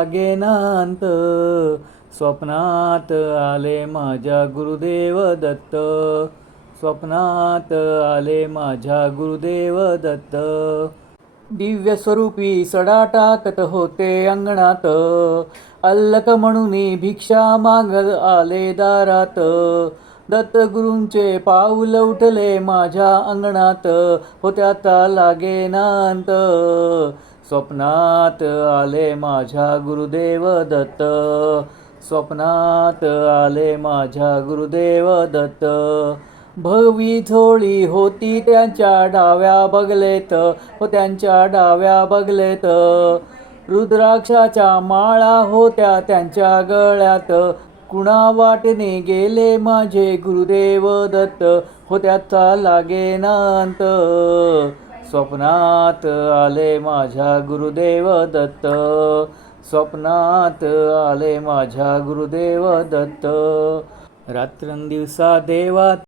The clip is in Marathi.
लागेनांत. स्वप्नात आले माझ्या गुरुदेव दत्त. स्वप्नात आले माझ्या गुरुदेव दत्त. दिव्य स्वरूपी सडा टाकत होते अंगणात. अल्लक म्हणून भिक्षा माग आले दारात. दत्तगुरूंचे पाऊल उठले माझ्या अंगणात. होत्याता लागेनांत. स्वप्नात आले माझ्या गुरुदेव दत्त. स्वप्नात आले माझ्या गुरुदेव दत्त. भगवी झोळी होती त्यांच्या डाव्या बगलेत. त्यांच्या डाव्या बगलेत. रुद्राक्षाच्या माळा होत्या त्यांच्या गळ्यात. कुणा वाटेने गेले माझे गुरुदेव दत्त. होत्याचा लागेनांत. स्वप्नात आले माझ्या गुरुदेव दत्त. स्वप्नात आले माझ्या गुरुदेव दत्त. रात्रंदिवसा देवा